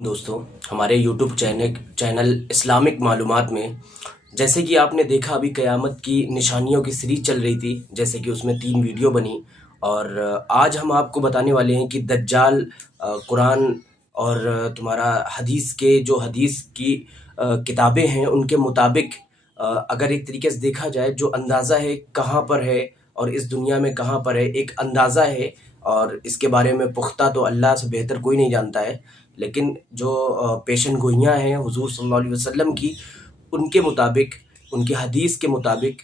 दोस्तों, हमारे YouTube channel Islamic मालूमात में जैसे कि आपने देखा अभी क़यामत की निशानियों की सीरीज़ चल रही थी, जैसे कि उसमें 3 वीडियो बनी और आज हम आपको बताने वाले हैं कि दज्जाल कुरान और तुम्हारा हदीस के जो हदीस की किताबें हैं उनके मुताबिक अगर एक तरीके से देखा जाए जो अंदाज़ा है कहाँ पर है और इस दुनिया में कहाँ पर है, एक अंदाज़ा है और इसके बारे में पुख्ता तो अल्लाह से बेहतर कोई नहीं जानता है। लेकिन जो पेशन गोइयाँ हैं हुज़ूर सल्लल्लाहु अलैहि वसल्लम की, उनके मुताबिक, उनकी हदीस के मुताबिक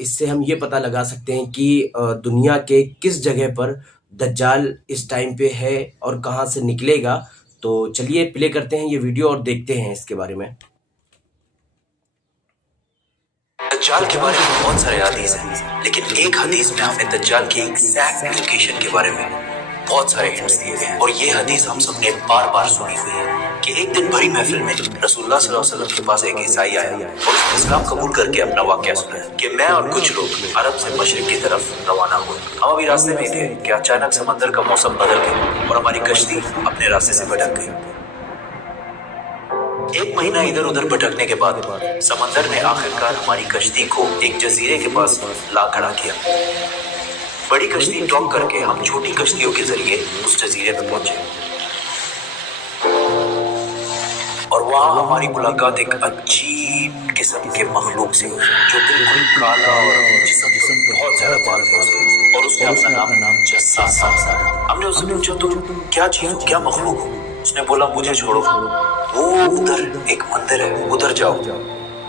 इससे हम ये पता लगा सकते हैं कि दुनिया के किस जगह पर दज्जाल इस टाइम पे है और कहाँ से निकलेगा। तो चलिए प्ले करते हैं ये वीडियो और देखते हैं इसके बारे में। दज्जाल के बारे में बहुत सारे हदीस हैं, लेकिन एक हदीस में हमें दज्जाल की एग्जैक्ट लोकेशन के बारे में बहुत सारे हिंट्स दिए गए हैं। और ये हदीस हम सबने बार बार सुनी हुई है कि एक दिन भरी महफिल में रसूलुल्लाह सल्लल्लाहु अलैहि वसल्लम के पास एक ईसाई आया और उसने इस्लाम कबूल करके अपना वाकया सुनाया कि मैं और कुछ लोग अरब से मशरिक की तरफ रवाना हुए। हम अभी रास्ते में थे कि अचानक समंदर का मौसम बदल गया और हमारी कश्ती अपने रास्ते से भटक गई। एक महीना इधर उधर भटकने के बाद समंदर ने आखिरकार हमारी कश्ती को एक जजीरे के पास ला खड़ा किया। बड़ी कश्ती डॉक करके हम छोटी कश्तियों के जरिए उस जजीरे पे पहुंचे और वहां हमारी मुलाकात एक अजीब किस्म के मखलूक से हुई जो बिल्कुल काला और जिस्म बहुत ज्यादा बाल थे उसके, और उसने अपना नाम जस्सास रखा। हमने उससे पूछा तुम क्या चीज हो, क्या मखलूक हो? उसने बोला मुझे छोड़ो, वो उधर एक मंदिर है, उधर जाओ,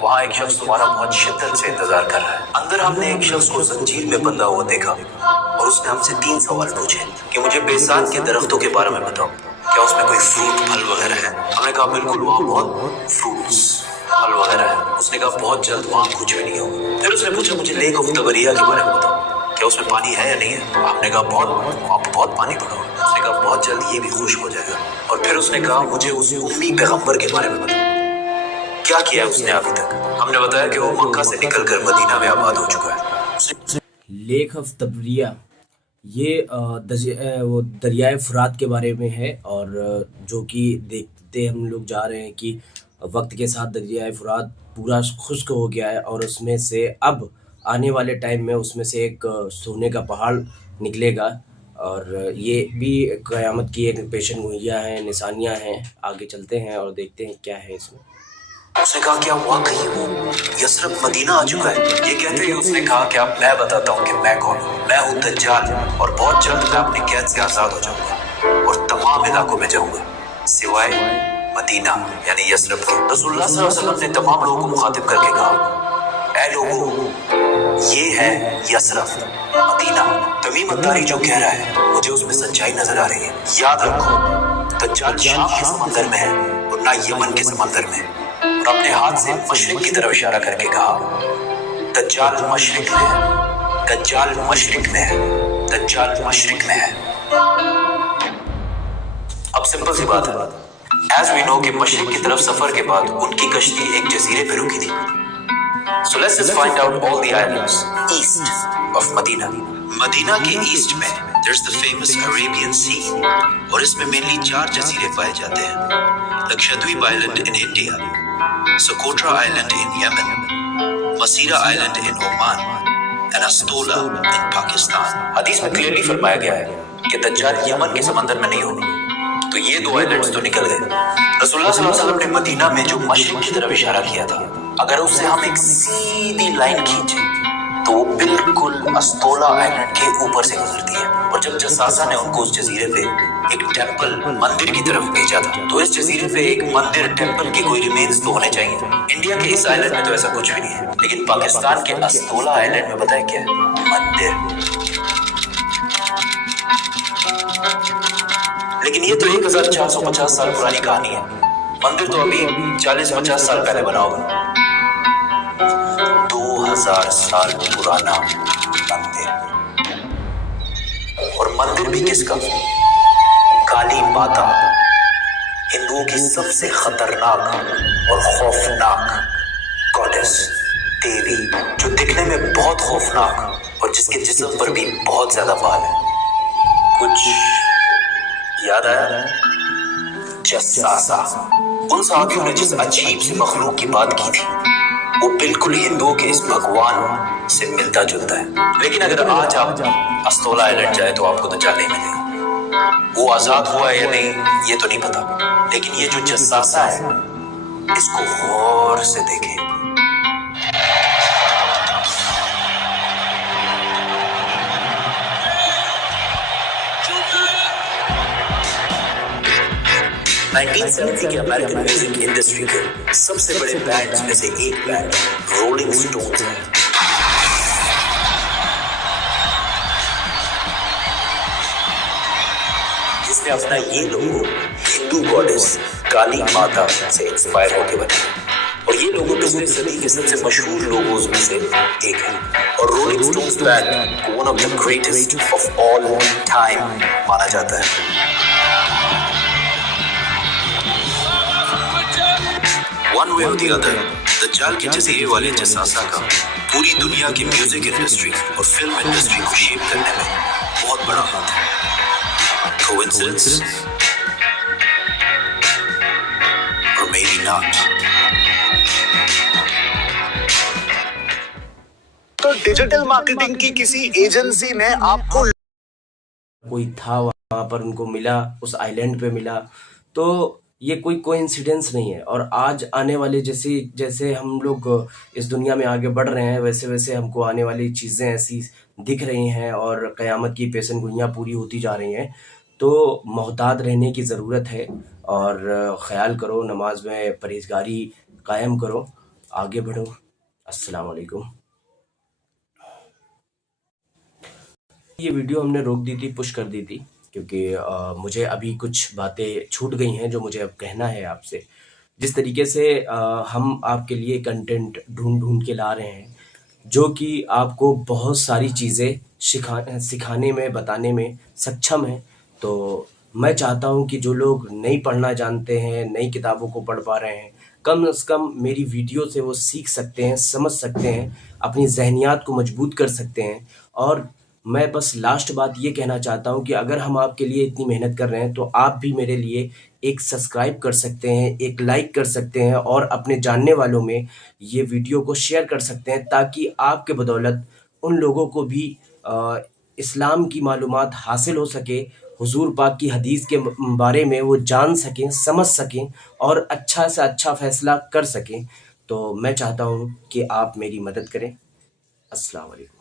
वहाँ एक शख्स तुम्हारा बहुत शिद्दत से इंतजार कर रहा है। अंदर हमने एक शख्स को जंजीर में बंधा हुआ देखा और उसने हमसे 3 सवाल पूछे कि मुझे बेसान के दरख्तों के बारे में बताओ, क्या उसमें कोई फ्रूट फल वगैरह है? हमने कहा बिल्कुल, वहाँ बहुत फ्रूट्स फल वगैरह है। उसने कहा बहुत जल्द वहाँ कुछ भी नहीं होगा। फिर उसने पूछा मुझे लेक ऑफ तबरिया के बारे में बताओ, क्या उसमें पानी है या नहीं है? हमने कहा बहुत पानी पड़ा हुआ। उसने कहा बहुत जल्द ये भी खुश्क हो जाएगा। और फिर उसने कहा मुझे उस उम्मी पैगंबर के बारे में बताओ, क्या किया है उसने अभी तक? हमने बताया कि वो मक्का से निकलकर मदीना में आबाद हो चुका है। लेक ऑफ तबरिया ये वो दरियाए फुरात के बारे में है और जो कि देखते हम लोग जा रहे हैं कि वक्त के साथ दरियाए फुरात पूरा खुश्क हो गया है और उसमें से अब आने वाले टाइम में उसमें से एक सोने का पहाड़ निकलेगा और ये भी क़यामत की एक पेशन गोइयाँ हैं, निशानियाँ हैं। आगे चलते हैं और देखते हैं क्या है इसमें। उसने कहा क्या वाकई वो यस्रब मदीना आ चुका है? ये कहते ही उसने कहा कि अब मैं बताता हूँ कि मैं कौन हूँ। मैं हूँ दज्जाल और बहुत जल्द मैं अपनी कैद से आजाद हो जाऊंगा और तमाम इलाकों में जाऊंगा सिवाय मदीना यानी यस्रब के। रसूलुल्लाह सल्लल्लाहु अलैहि वसल्लम ने तमाम लोगों को मुखातिब करके कहा, ऐ लोगों, ये है यस्रब मदीना। तमीम अत्तारी जो कह रहा है मुझे उसमें सच्चाई नजर आ रही है। याद रखो दज्जाल शाम के समंदर में है और ना यमन के समंदर में। और अपने हाथ से मशरिक की तरफ इशारा करके कहा, दज्जाल मशरिक में है, दज्जाल मशरिक में है, दज्जाल मशरिक में है। अब सिंपल सी बात है, एज वी नो कि मशरिक की तरफ सफर के बाद उनकी कश्ती एक जजीरे पे रुकी थी। So let's just find out all the islands east of Medina. Medina के ईस्ट में there's the famous Arabian Sea और इसमें मेनली 4 जजीरे पाए जाते हैं। Lakshadweep island in India, Socotra Island in Yemen, Masira Island in Oman, and Astola in Pakistan. हदीस में clearly फरमाया गया है कि दज्जाल यमन के समंदर में नहीं होगा। तो ये 2 आइलैंड्स तो निकल गए। रसूलुल्लाह सल्लल्लाहु अलैहि वसल्लम ने मदीना में जो मशरिक की तरफ इशारा किया था, अगर उससे हम एक सीधी लाइन खींचे तो वो बिल्कुल अस्तोला आइलैंड के ऊपर से गुजरती है। और जब जसासा ने उनको उस जजीरे पे एक टेंपल मंदिर की तरफ भेजा था, तो इस जजीरे पे एक मंदिर टेंपल के कोई रिमेन्स तो होने चाहिए। इंडिया के इस आइलैंड में तो ऐसा कुछ भी नहीं है, लेकिन पाकिस्तान के अस्तोला आइलैंड में बताया क्या है? मंदिर। लेकिन ये तो 1450 साल पुरानी कहानी है। मंदिर तो अभी 40-50 साल पहले बना होगा। 2000 साल पुराना मंदिर, और मंदिर भी किसका? काली माता, हिंदुओं की सबसे खतरनाक और खौफनाक गॉडेस, देवी, जो दिखने में बहुत खौफनाक और जिसके जिस्म पर भी बहुत ज्यादा बाल है। कुछ याद आया? जस्सासा। उन साथियों ने जिस अजीब सी मखलूक की बात की थी वो बिल्कुल हिंदुओं के इस भगवान से मिलता जुलता है। लेकिन अगर आज आप अस्तोला आइलैंड जाए तो आपको तो जाने ही मिलेगा। वो आजाद हुआ है या नहीं ये तो नहीं पता, लेकिन ये जो जस्सासा है इसको गौर से देखें। 1970 के अमेरिकन म्यूजिक इंडस्ट्री के सबसे बड़े बैंड्स में से एक बैंड रोलिंग स्टोन्स है। जिसने अपना ये लोगो हिंदू गॉडेस काली माता से इंस्पायर होकर बना, और ये लोगो पिछले सदी के सबसे मशहूर लोगोज में से एक है। और रोलिंग स्टोन्स बैंड को one of the greatest of all time माना जाता है। One way or the other, दज्जाल के जजीरे वाले जस्सासा का पूरी दुनिया की म्यूजिक इंडस्ट्री और फिल्म इंडस्ट्री को शेप करने में बहुत बड़ा हाथ है। Coincidence? Or maybe not. तो डिजिटल मार्केटिंग की किसी एजेंसी ने आपको कोई था वहाँ पर, उनको मिला, उस आइलैंड पे मिला, तो ये कोई कोइंसिडेंस नहीं है। और आज आने वाले जैसे जैसे हम लोग इस दुनिया में आगे बढ़ रहे हैं वैसे वैसे हमको आने वाली चीज़ें ऐसी दिख रही हैं और क़यामत की पेशन गोइयाँ पूरी होती जा रही हैं। तो मोहतात रहने की ज़रूरत है और ख़याल करो, नमाज में परहेज़गारी कायम करो, आगे बढ़ो। अस्सलाम वालेकुम। ये वीडियो हमने रोक दी थी, पुश कर दी थी, क्योंकि मुझे अभी कुछ बातें छूट गई हैं जो मुझे अब कहना है आपसे। जिस तरीके से हम आपके लिए कंटेंट ढूंढ के ला रहे हैं जो कि आपको बहुत सारी चीज़ें सिखाने में, बताने में सक्षम है, तो मैं चाहता हूं कि जो लोग नहीं पढ़ना जानते हैं, नई किताबों को पढ़ पा रहे हैं, कम से कम मेरी वीडियो से वो सीख सकते हैं, समझ सकते हैं, अपनी ज़हनियात को मजबूत कर सकते हैं। और मैं बस लास्ट बात ये कहना चाहता हूँ कि अगर हम आपके लिए इतनी मेहनत कर रहे हैं तो आप भी मेरे लिए एक सब्सक्राइब कर सकते हैं, एक लाइक कर सकते हैं और अपने जानने वालों में ये वीडियो को शेयर कर सकते हैं, ताकि आपके बदौलत उन लोगों को भी इस्लाम की मालूमात हासिल हो सके, हुजूर पाक की हदीस के बारे में वो जान सकें, समझ सकें और अच्छा से अच्छा फ़ैसला कर सकें। तो मैं चाहता हूँ कि आप मेरी मदद करें। अस्सलाम वालेकुम।